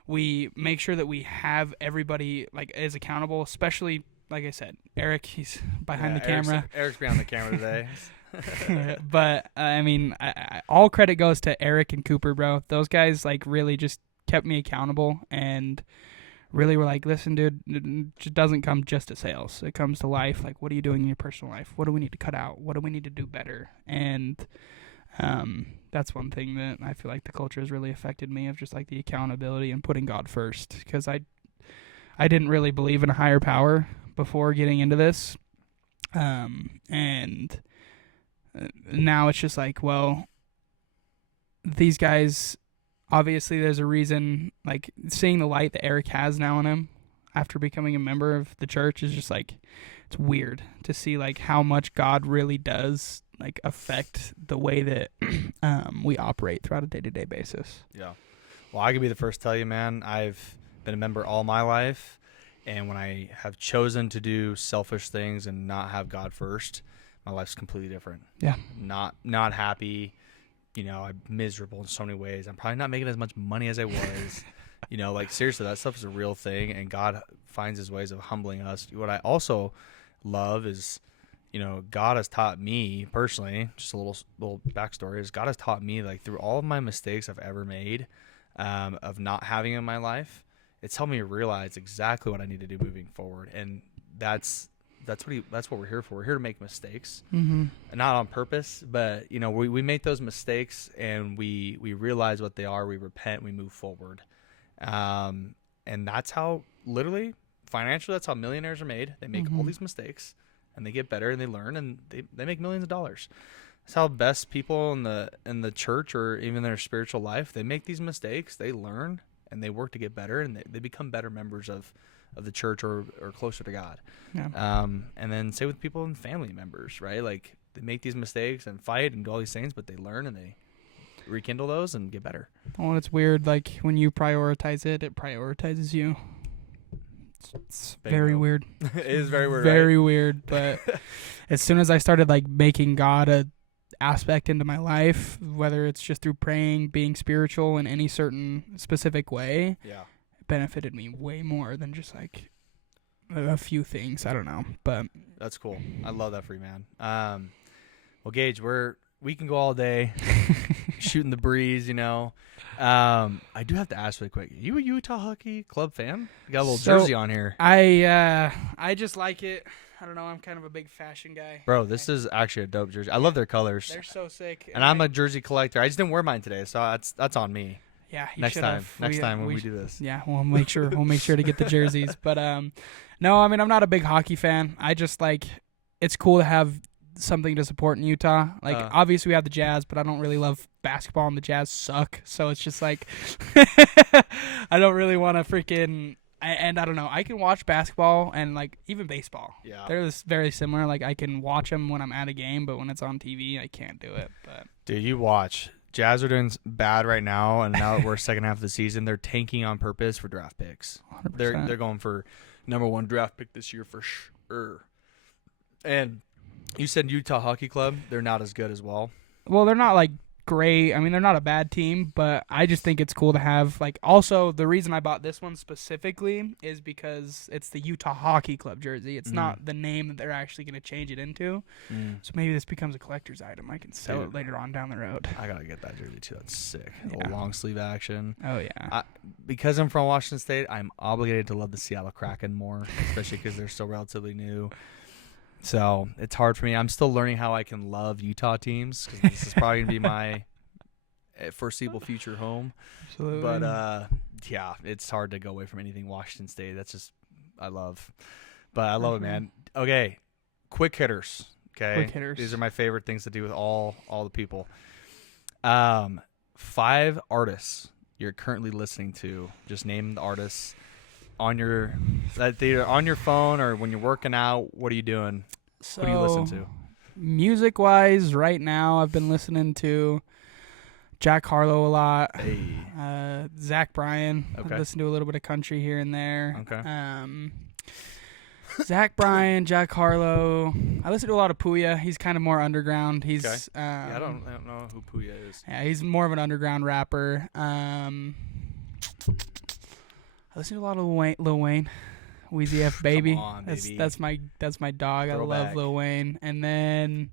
We make sure that we have everybody, like, is accountable, especially, like I said, Eric, he's behind the camera. Eric's behind the camera today. But, I mean, all credit goes to Eric and Cooper, bro. Those guys, like, really just kept me accountable and really were like, listen, dude, it just doesn't come just to sales. It comes to life. Like, what are you doing in your personal life? What do we need to cut out? What do we need to do better? And that's one thing that I feel like the culture has really affected me, of just like the accountability and putting God first, because I didn't really believe in a higher power before getting into this. And now it's just like, well, these guys, obviously there's a reason, like, seeing the light that Eric has now in him after becoming a member of the church is just like, it's weird to see, like, how much God really does, like, affect the way that we operate throughout a day-to-day basis. Yeah. Well, I can be the first to tell you, man, I've been a member all my life, and when I have chosen to do selfish things and not have God first, my life's completely different. Yeah. Not happy. You know, I'm miserable in so many ways. I'm probably not making as much money as I was. Like seriously, that stuff is a real thing, and God finds his ways of humbling us. What I also love is, God has taught me personally, just a little backstory, is God has taught me, like, through all of my mistakes I've ever made, of not having in my life, it's helped me realize exactly what I need to do moving forward. And that's what we're here for. We're here to make mistakes, Mm-hmm. not on purpose, but we make those mistakes and we realize what they are. We repent. We move forward, and that's how, literally, financially, that's how millionaires are made. They make all these mistakes, and they get better, and they learn, and they make millions of dollars. That's how best people in the church or even their spiritual life, they make these mistakes, they learn, and they work to get better, and they become better members of the church or closer to God. Yeah. And then say with people and family members, right? Like, they make these mistakes and fight and do all these things, but they learn and they rekindle those and get better. Well, it's weird. Like, when you prioritize it, it prioritizes you. It's very weird. It is very weird. Very right? weird. But as soon as I started, like, making God a aspect into my life, whether it's just through praying, being spiritual in any certain specific way, Yeah. it benefited me way more than just, like, a few things. I don't know. But That's cool. I love that for you, man. Well, Gage, we can go all day shooting the breeze, I do have to ask really quick. You a Utah Hockey Club fan? You got a little jersey on here. I just like it. I don't know. I'm kind of a big fashion guy. Bro, this is actually a dope jersey. I love their colors. They're so sick. And I'm a jersey collector. I just didn't wear mine today, so that's on me. Yeah, Next time when we do this. Yeah, we'll make sure to get the jerseys. But no, I mean, I'm not a big hockey fan. I just, like, it's cool to have something to support in Utah. Like, obviously we have the Jazz, but I don't really love basketball, and the Jazz suck. So it's just like I don't really want to freaking. And I don't know. I can watch basketball and, like, even baseball. Yeah. They're very similar. Like, I can watch them when I'm at a game, but when it's on TV, I can't do it. But dude, you watch. Jazz are doing bad right now, and now that we're second half of the season, they're tanking on purpose for draft picks. 100%. They're going for number 1 draft pick this year for sure. And you said Utah Hockey Club, they're not as good as well. Well, they're not, like, great. I mean, they're not a bad team, but I just think it's cool to have, like, also the reason I bought this one specifically is because it's the Utah Hockey Club jersey. It's not the name that they're actually going to change it into. So maybe this becomes a collector's item. I can sell it later on down the road. I got to get that jersey too. That's sick. Yeah. A little long sleeve action. Oh, yeah. Because I'm from Washington State, I'm obligated to love the Seattle Kraken more, especially because they're still relatively new. So it's hard for me. I'm still learning how I can love Utah teams, because this is probably going to be my foreseeable future home. Absolutely. But yeah, it's hard to go away from anything Washington State. That's just I love. But I love it, man. Okay, quick hitters. Okay, Quick hitters. These are my favorite things to do with all the people. 5 artists you're currently listening to. Just name the artists on your phone or when you're working out. What are you doing? So, what do you listen to? Music-wise, right now, I've been listening to Jack Harlow a lot. Hey. Zach Bryan. Okay. I listen to a little bit of country here and there. Okay. Zach Bryan, Jack Harlow. I listen to a lot of Puya. He's kind of more underground. He's Okay. I don't know who Puya is. Yeah, he's more of an underground rapper. I listen to a lot of Lil Wayne. Wheezy F Baby. Come on, baby. That's my dog. Throwback. I love Lil Wayne. And then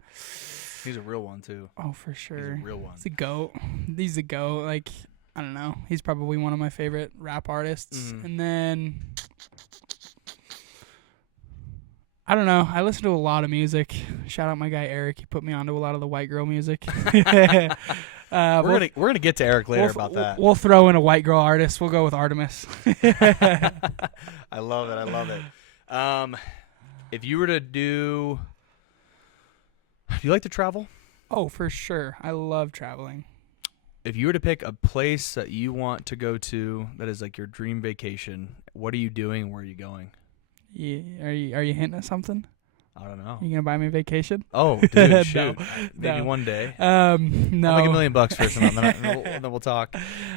He's a real one too. oh, for sure. He's a real one. He's a goat. He's a goat. Like, I don't know. He's probably one of my favorite rap artists. And then I don't know. I listen to a lot of music. Shout out my guy Eric. He put me onto a lot of the white girl music. We're gonna get to Eric later about that. We'll throw in a white girl artist. We'll go with Artemis. I love it. I love it. If you were to do you like to travel? Oh, for sure. I love traveling. If you were to pick a place that you want to go to that is like your dream vacation, what are you doing and where are you going? Yeah, are you hinting at something? I don't know. You gonna buy me a vacation? Oh, dude, shoot. No. Maybe No. one day. No. I'll make $1 million first, and then we'll talk.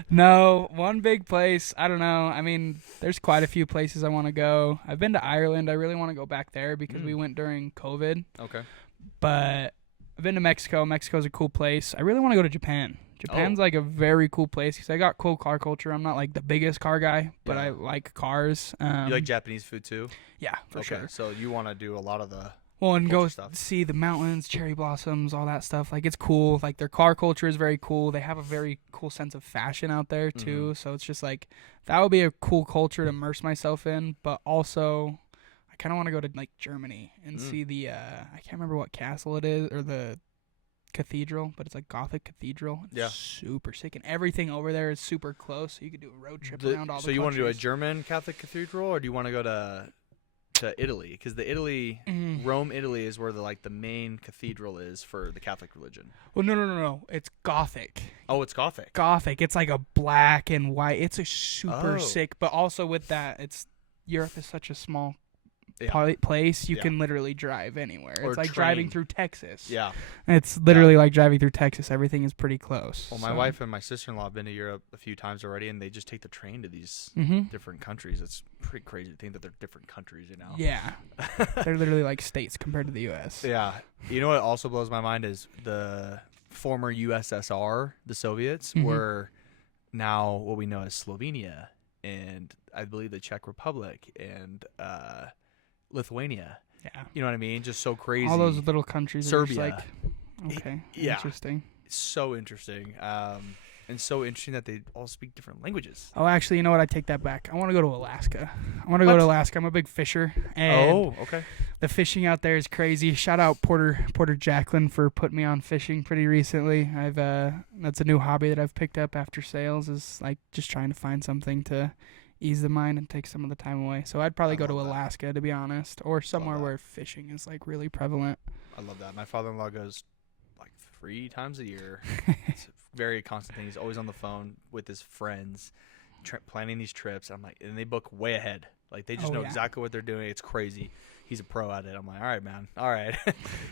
No, one big place. I don't know. I mean, there's quite a few places I want to go. I've been to Ireland. I really want to go back there because we went during COVID. Okay. But I've been to Mexico. Mexico's a cool place. I really want to go to Japan. Japan's like a very cool place because I got cool car culture. I'm not like the biggest car guy, but I like cars. You like Japanese food too? Yeah, for sure. So you want to do a lot of the and go stuff. See the mountains, cherry blossoms, all that stuff. Like, it's cool. Like, their car culture is very cool. They have a very cool sense of fashion out there too. So it's just like, that would be a cool culture to immerse myself in. But also, I kind of want to go to like Germany and see the I can't remember what castle it is, or the cathedral, but it's like Gothic cathedral. It's super sick, and everything over there is super close, so you could do a road trip around all the countries. So you want to do a German Catholic cathedral, or do you want to go to Italy? Because Rome, Italy is where the main cathedral is for the Catholic religion. Well, no. It's Gothic. Oh, it's Gothic. Gothic. It's like a black and white. It's a super sick, but also with that, Europe is such a small place. You can literally drive anywhere. It's like driving through Texas. Yeah. It's literally like driving through Texas. Everything is pretty close. Well, my wife and my sister-in-law have been to Europe a few times already, and they just take the train to these different countries. It's pretty crazy to think that they're different countries, you know? Yeah. They're literally like states compared to the U.S. Yeah. You know what also blows my mind is the former USSR, the Soviets, were now what we know as Slovenia, and I believe the Czech Republic, and Lithuania. Yeah. You know what I mean? Just so crazy. All those little countries. Serbia. Are just like, okay. Interesting. It's so interesting. And so interesting that they all speak different languages. Oh, actually, you know what? I take that back. I want to go to Alaska. Go to Alaska. I'm a big fisher. And okay. The fishing out there is crazy. Shout out Porter Jacklin for putting me on fishing pretty recently. That's a new hobby that I've picked up after sales, is like just trying to find something to ease the mind and take some of the time away. So I'd probably go to Alaska, to be honest, or somewhere where fishing is like really prevalent. I love that. My father-in-law goes like 3 times a year. It's a very constant thing. He's always on the phone with his friends, planning these trips. I'm like, and they book way ahead. Like, they just know exactly what they're doing. It's crazy. He's a pro at it. I'm like, all right, man. All right.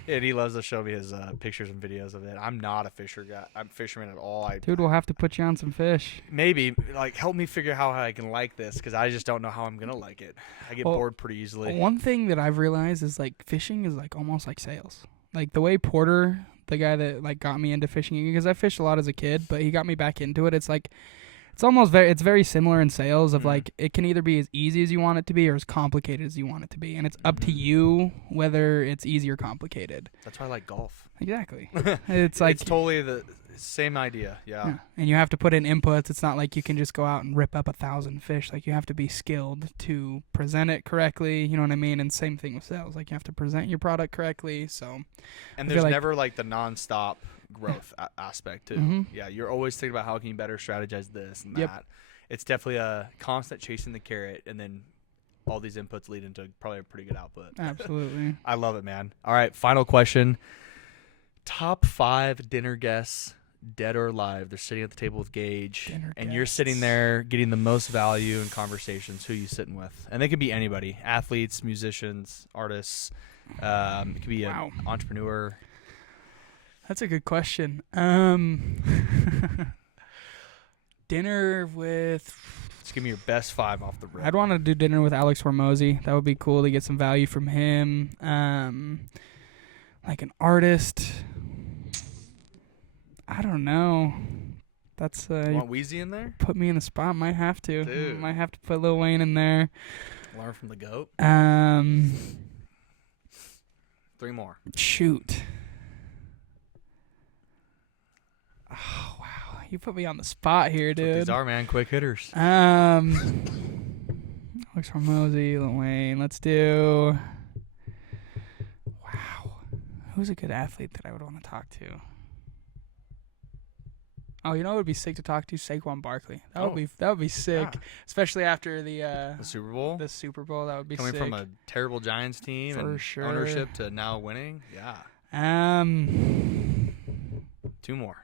And he loves to show me his pictures and videos of it. I'm not a fisherman at all. Dude, we'll have to put you on some fish. Maybe. Like, help me figure how I can like this, because I just don't know how I'm going to like it. I get bored pretty easily. One thing that I've realized is, like, fishing is, like, almost like sales. Like, the way Porter, the guy that, like, got me into fishing, because I fished a lot as a kid, but he got me back into it. It's like, it's very similar in sales of like, it can either be as easy as you want it to be or as complicated as you want it to be, and it's up to you whether it's easy or complicated. That's why I like golf. Exactly. It's like, it's totally the same idea. Yeah. And you have to put in inputs. It's not like you can just go out and rip up 1,000 fish. Like, you have to be skilled to present it correctly. You know what I mean? And same thing with sales. Like, you have to present your product correctly. So, and there's never like the nonstop growth aspect too. Yeah, you're always thinking about how can you better strategize this and that. It's definitely a constant chasing the carrot, and then all these inputs lead into probably a pretty good output. Absolutely. I love it, man. All right, final question. Top 5 dinner guests, dead or alive. They're sitting at the table with Gage, and you're sitting there getting the most value in conversations. Who are you sitting with? And they could be anybody: athletes, musicians, artists. It could be an entrepreneur. That's a good question. Dinner with... Just give me your best 5 off the rip. I'd want to do dinner with Alex Hormozy. That would be cool to get some value from him. Like an artist. I don't know. That's you want Weezy in there? Put me in the spot. Might have to. Dude. Might have to put Lil Wayne in there. Learn from the GOAT. 3 more. Shoot. Oh, wow. You put me on the spot here, dude. That's what these are, man. Quick hitters. Alex Hormozy, Lil Wayne. Let's do... Wow. Who's a good athlete that I would want to talk to? Oh, you know what would be sick to talk to? Saquon Barkley. That would be sick, especially after the Super Bowl. The Super Bowl, that would be coming sick. from a terrible Giants team For and sure. ownership to now winning. Yeah. 2 more.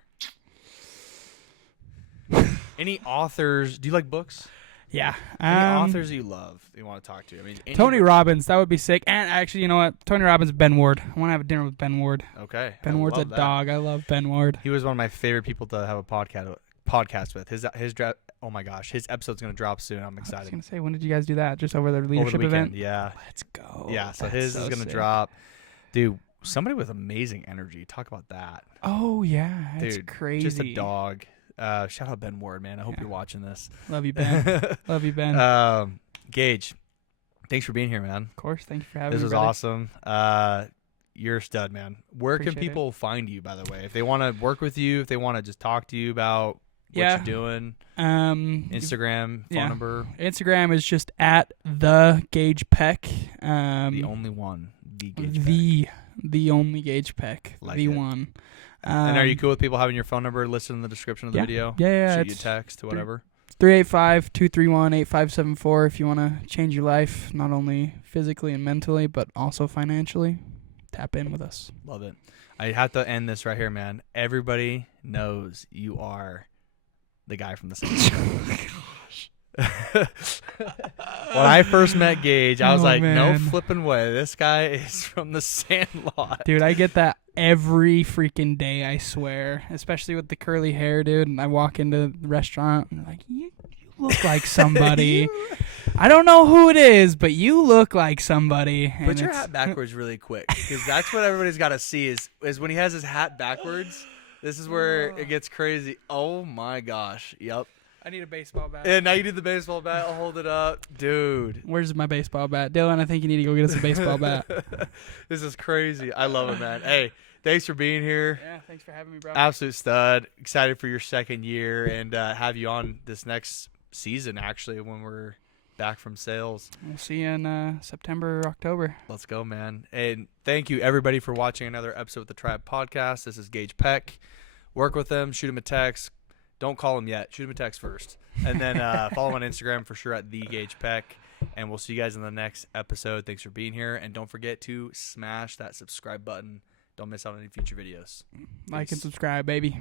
Any authors? Do you like books? Yeah. Any authors you love that you want to talk to? I mean, Tony Robbins, that would be sick. And actually, you know what? Tony Robbins, Ben Ward. I want to have a dinner with Ben Ward. Okay. Ben Ward's a dog. I love Ben Ward. He was one of my favorite people to have a podcast with. His oh my gosh, his episode's gonna drop soon. I'm excited. I was gonna say, when did you guys do that? Just over the leadership over the weekend, event? Yeah. Let's go. Yeah. So his is gonna drop. Dude, somebody with amazing energy. Talk about that. Oh yeah, it's Dude, crazy. just a dog. Shout out Ben Ward, man. I hope you're watching this. Love you, Ben. Love you, Ben. Gage, thanks for being here, man. Of course, thank you for having This me. was brother. awesome. You're a stud, man. Where Appreciate can people find you, by the way? If they want to work with you, if they want to just talk to you about what you're doing, Instagram, phone number. Instagram is just at the Gage Peck. The only one. The Gage Peck. The only Gage Peck. Like the it. one. And are you cool with people having your phone number listed in the description of the video? Yeah. Shoot you a text to whatever. 385-231-8574 if you want to change your life, not only physically and mentally, but also financially. Tap in with us. Love it. I have to end this right here, man. Everybody knows you are the guy from the Salesman. When I first met Gage, I was like, no flipping way. This guy is from the Sandlot. Dude, I get that every freaking day, I swear. Especially with the curly hair, dude. And I walk into the restaurant and they're like, you look like somebody. I don't know who it is, but you look like somebody. Put your hat backwards really quick, because that's what everybody's got to see is when he has his hat backwards. This is where it gets crazy. Oh, my gosh. Yep. I need a baseball bat. And now you need the baseball bat. I'll hold it up. Dude. Where's my baseball bat? Dylan, I think you need to go get us a baseball bat. This is crazy. I love it, man. Hey, thanks for being here. Yeah, thanks for having me, bro. Absolute stud. Excited for your second year and have you on this next season, actually, when we're back from sales. We'll see you in September or October. Let's go, man. And thank you, everybody, for watching another episode of the Tribe Podcast. This is Gage Peck. Work with him. Shoot him a text. Don't call him yet. Shoot him a text first. And then follow him on Instagram for sure at the Gage Peck. And we'll see you guys in the next episode. Thanks for being here. And don't forget to smash that subscribe button. Don't miss out on any future videos. Like and subscribe, baby.